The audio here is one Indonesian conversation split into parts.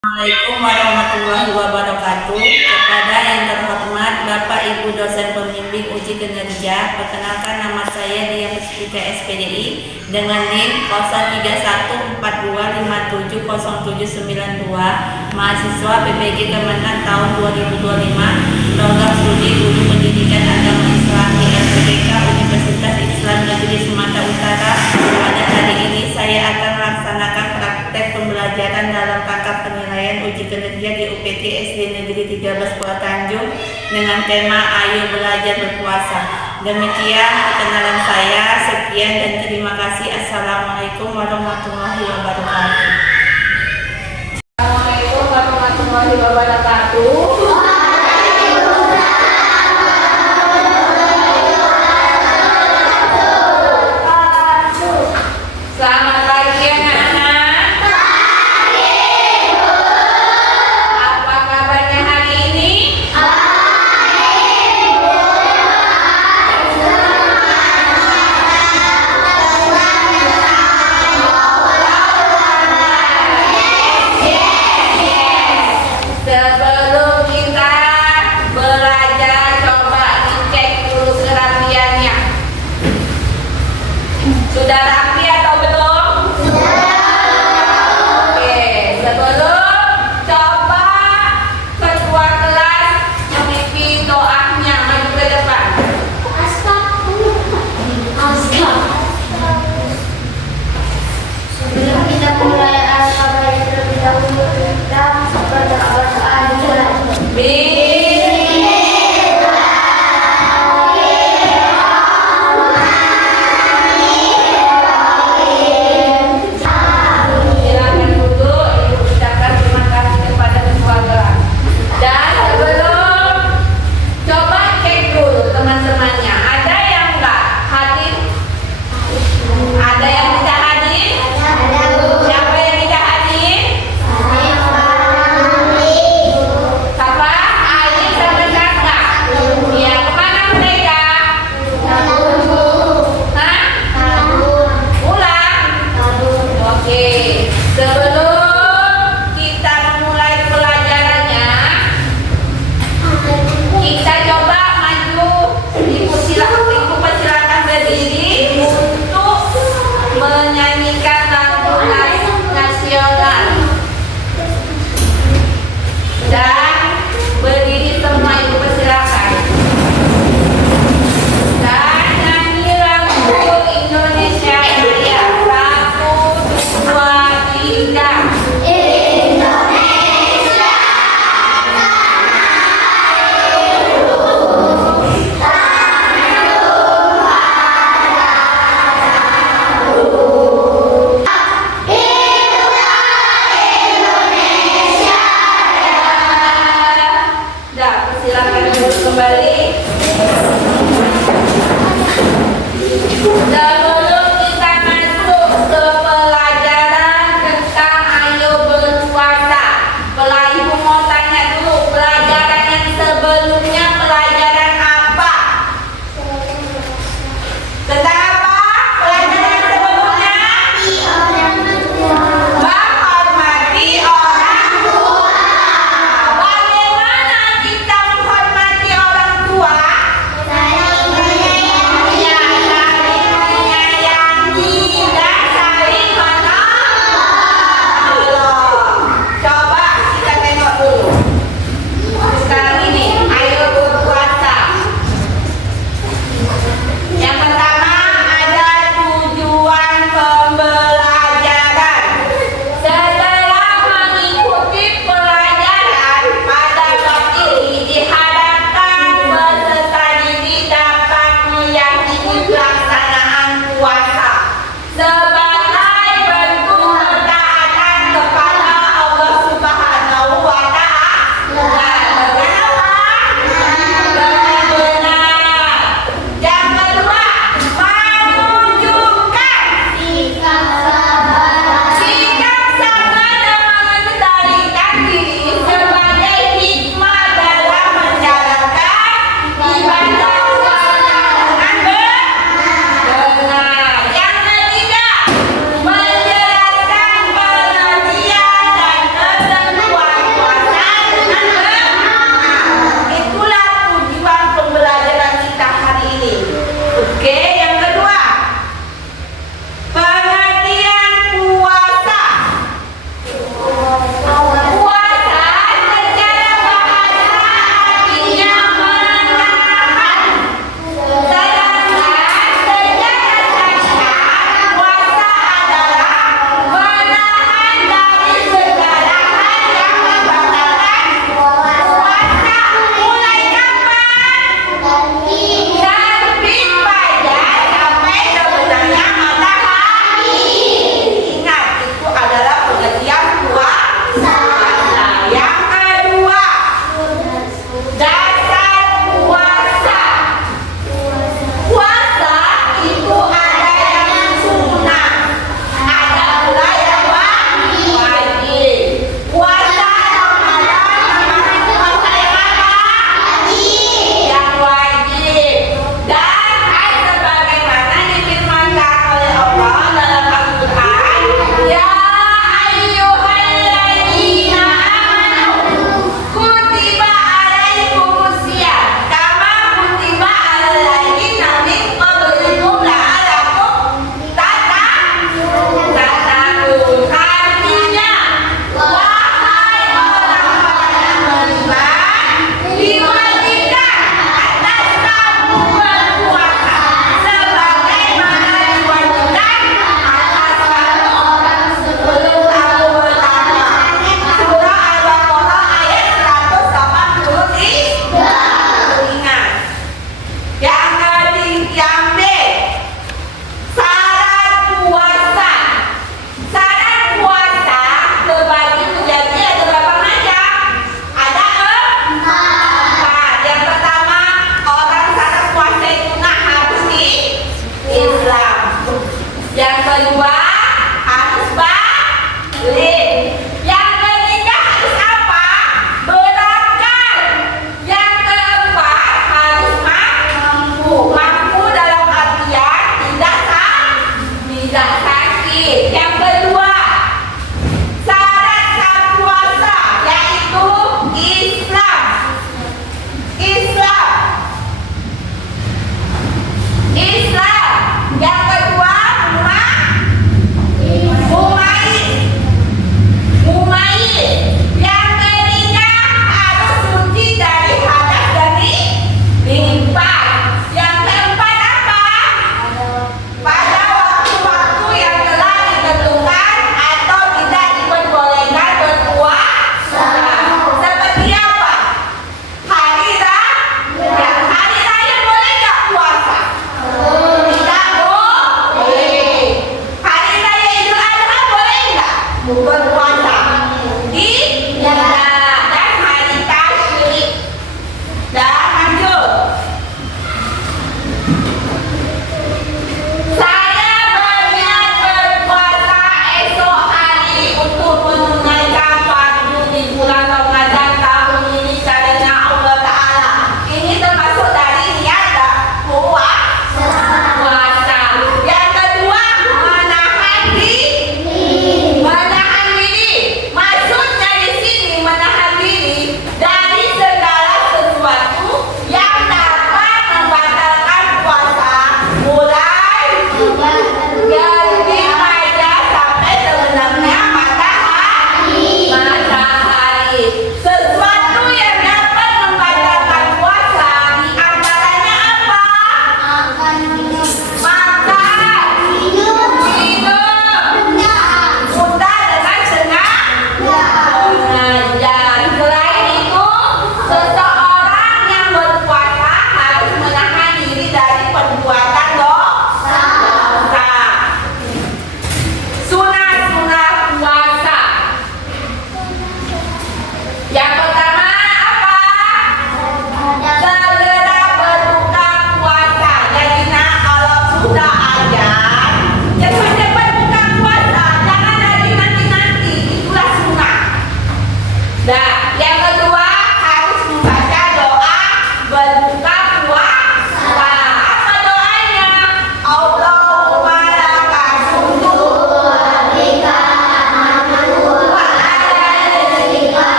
Assalamualaikum warahmatullahi wabarakatuh. Kepada yang terhormat Bapak Ibu dosen pembimbing uji kinerja, perkenalkan nama saya Dia Puspita SPDI dengan NIM 0314570792, mahasiswa PPG Kementan tahun 2025, program studi Guru Pendidikan Agama Islam di LPDK Universitas Islam Negeri Sumatera Utara. Pada hari ini saya akan melaksanakan praktek pembelajaran dalam rangka penilaian uji kinerja di UPT SD Negeri 13 Pulau Tanjung dengan tema Ayo Belajar Berpuasa. Demikian perkenalan saya. Sekian dan terima kasih. Assalamualaikum warahmatullahi wabarakatuh. Assalamualaikum warahmatullahi wabarakatuh. Selamat pagi anak-anak. Apa kabarnya hari ini? Sebelum kita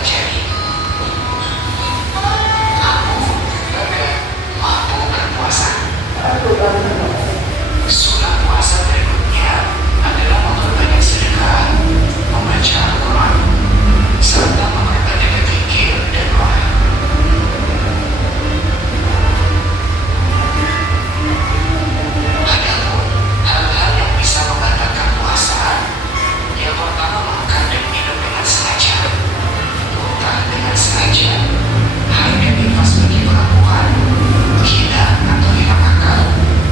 terjadi. Aku gagal mampu berpuasa. Sunah puasa berikutnya adalah memperbanyak sedekah, membaca Al-Quran, serta memperbanyak zikir dan doa. Adapun hal-hal yang bisa membatalkan puasa, yang pertama makan dan minum dengan sengaja, muntah dengan sengaja, haid dan nifas bagi perempuan, gila atau hilang akal,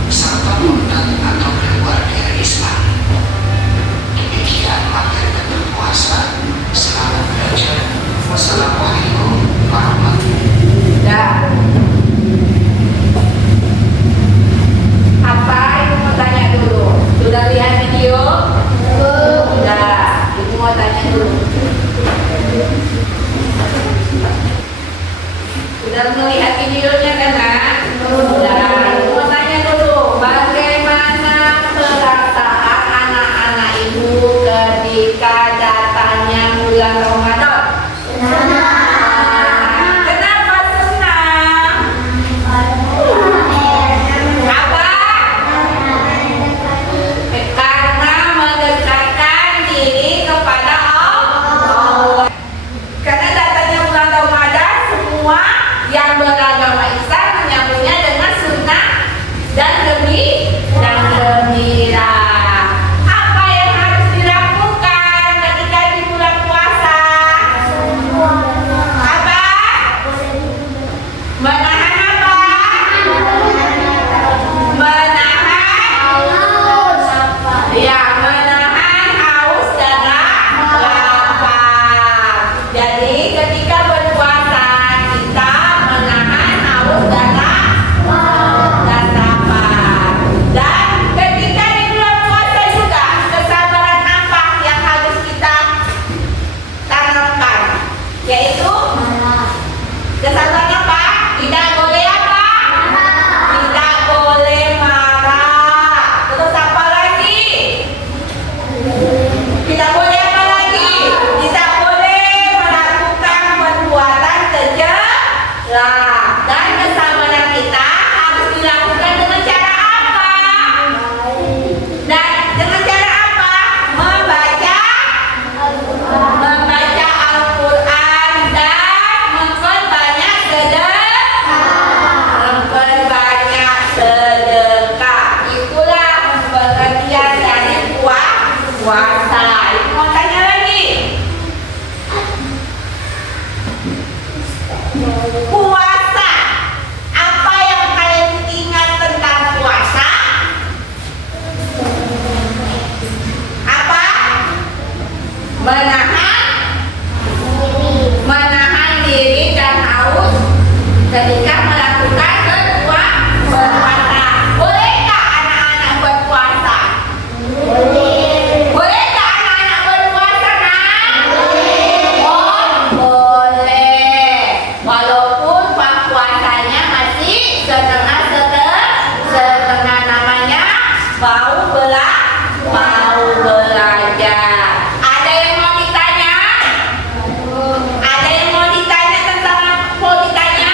serta murtad atau keluar dari Islam. Demikian materi dan berpuasa. Selamat belajar. Wassalamualaikum warahmatullahi Dah. Apa ibu mau tanya dulu? Sudah lihat video? Sudah. Ibu mau tanya dulu. Sudah melihat videonya kan, Nak? Sudah. Ibu mau tanya dulu, bagaimana perasaan anak-anak ibu ketika datangnya bulan Ramadan? Kenapa senang? Apa? Karena mendekatkan diri kepada Allah. Karena datangnya bulan Ramadan, semua yang beragama Islam menyambutnya dengan sunnah dan gembira. Apa yang harus dilakukan ketika di bulan puasa? Apa? Menahan apa? Menahan haus dan lapar. Jadi ketika berpuasa kita menahan haus dan lapar. Dan ketika di bulan puasa juga kesabaran apa yang harus kita tanamkan? Yaitu kesabaran apa? Tidak boleh apa? Tidak boleh marah. Terus apa lagi? Tidak boleh apa lagi? Tidak boleh melakukan perbuatan tercela. Dan kesabaran kita harus dilakukan dengan cara apa? Dan dengan cara apa? Membaca Al-Quran dan memperbanyak sedekah. Itulah pengertian dari puasa. Ibu mau tanya lagi. Puasa. Apa yang kalian ingat tentang puasa? Apa? Menahan diri dan haus ketika melakukan berpuasa. Bolehkah anak-anak berpuasa? Bolehkah anak-anak berpuasa, Nak? Oh, boleh. Walaupun puasanya masih setengah namanya mau belajar. Ada yang mau ditanya? Ada yang mau ditanya tentang mau ditanya?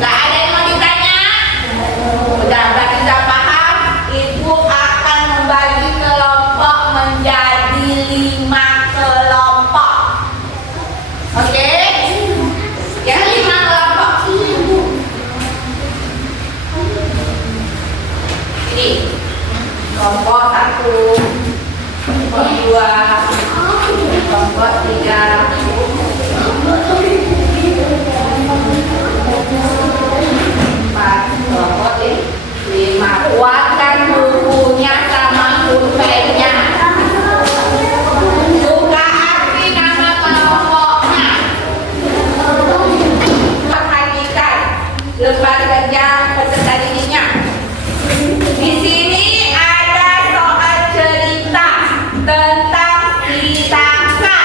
Gak ada yang mau ditanya? Udah berarti sudah paham. Ibu akan membagi kelompok menjadi 5 kelompok. Oke? Yang 5 kelompok. Ini kelompok 1, kelompok 2, kelompok 3, kelompok 5. Kuatkan bukunya sama pulpennya. Buka arti nama kelompoknya. Perhatikan lembar kerja peserta didiknya. Di sini ada soal cerita tentang si Saka.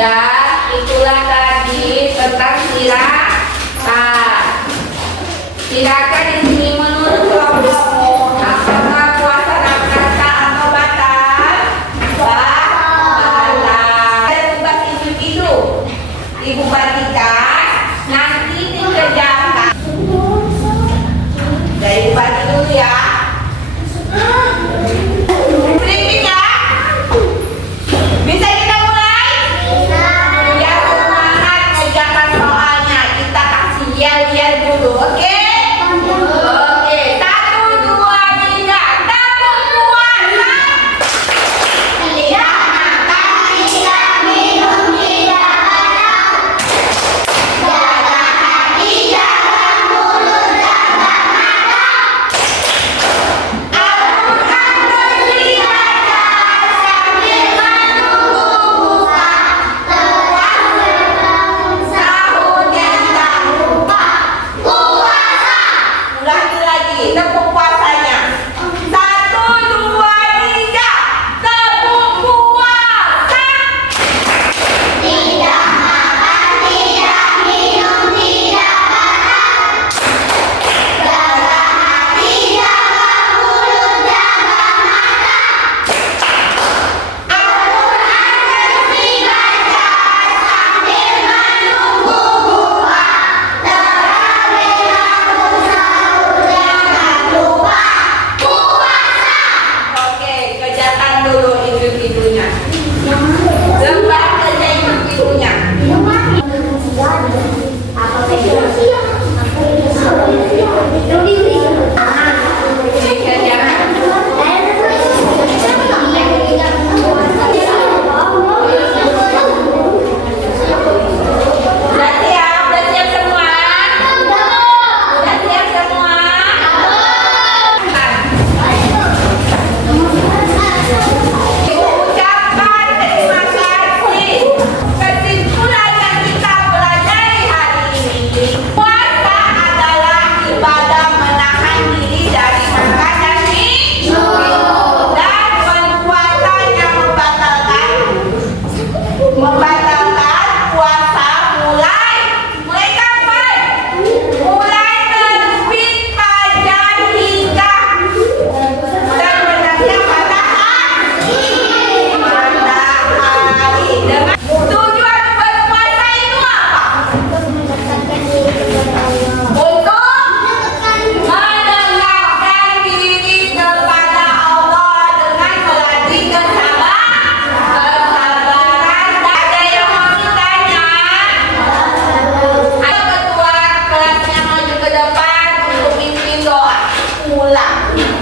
Dan itulah tadi tentang silakan. Silakan di sini menurut kelompokmu. Apakah puasa dalam rangka atau batal? Batal. Ada tugas individu. Ibu bagikan nanti dikerjakan. Dari Ibu bagi dulu ya. Berikutnya, bisa kita mulai? Ya, semangat kerjakan soalnya. Kita kasih yel-yel dulu, oke? Oke, 1, 2, 3. Tabung puasa. Tidak makan, tidak minum, tidak makan. Jaga hati, jaga mulut, jaga mata. Al-Quran terus dibaca sambil menunggu buka. Telah berbangun sahur dan tak lupa puasa. Ulangi lagi, tepuk puasanya. 1, 2, 3. Tepuk puasa. Tidak makan, tidak minum, tidak makan. Jaga hati, jaga mulut, jaga mata. Al-Quran terus dibaca sambil menunggu buka. Terawih bangun sahur, jangan lupa puasa. Oke, kerjakan dulu individunya. Lembar kerja individunya. Udah siap? Udah siap semua? Udah siap semua? Ibu ucapkan terima kasih. Kesimpulan yang kita pelajari hari ini, puasa adalah ibadah menahan diri dari makan dan minum, dan puasa yang membatalkan puasa mulai kapan? Mulai terbit fajar hingga dan benarnya matahari. Dengan tujuan berpuasa itu apa? Untuk mendekatkan diri kepada Allah dengan melatih kesabaran. Ada yang mau ditanya? Ayo ketua kelasnya maju ke depan untuk pimpin doa. Ulang.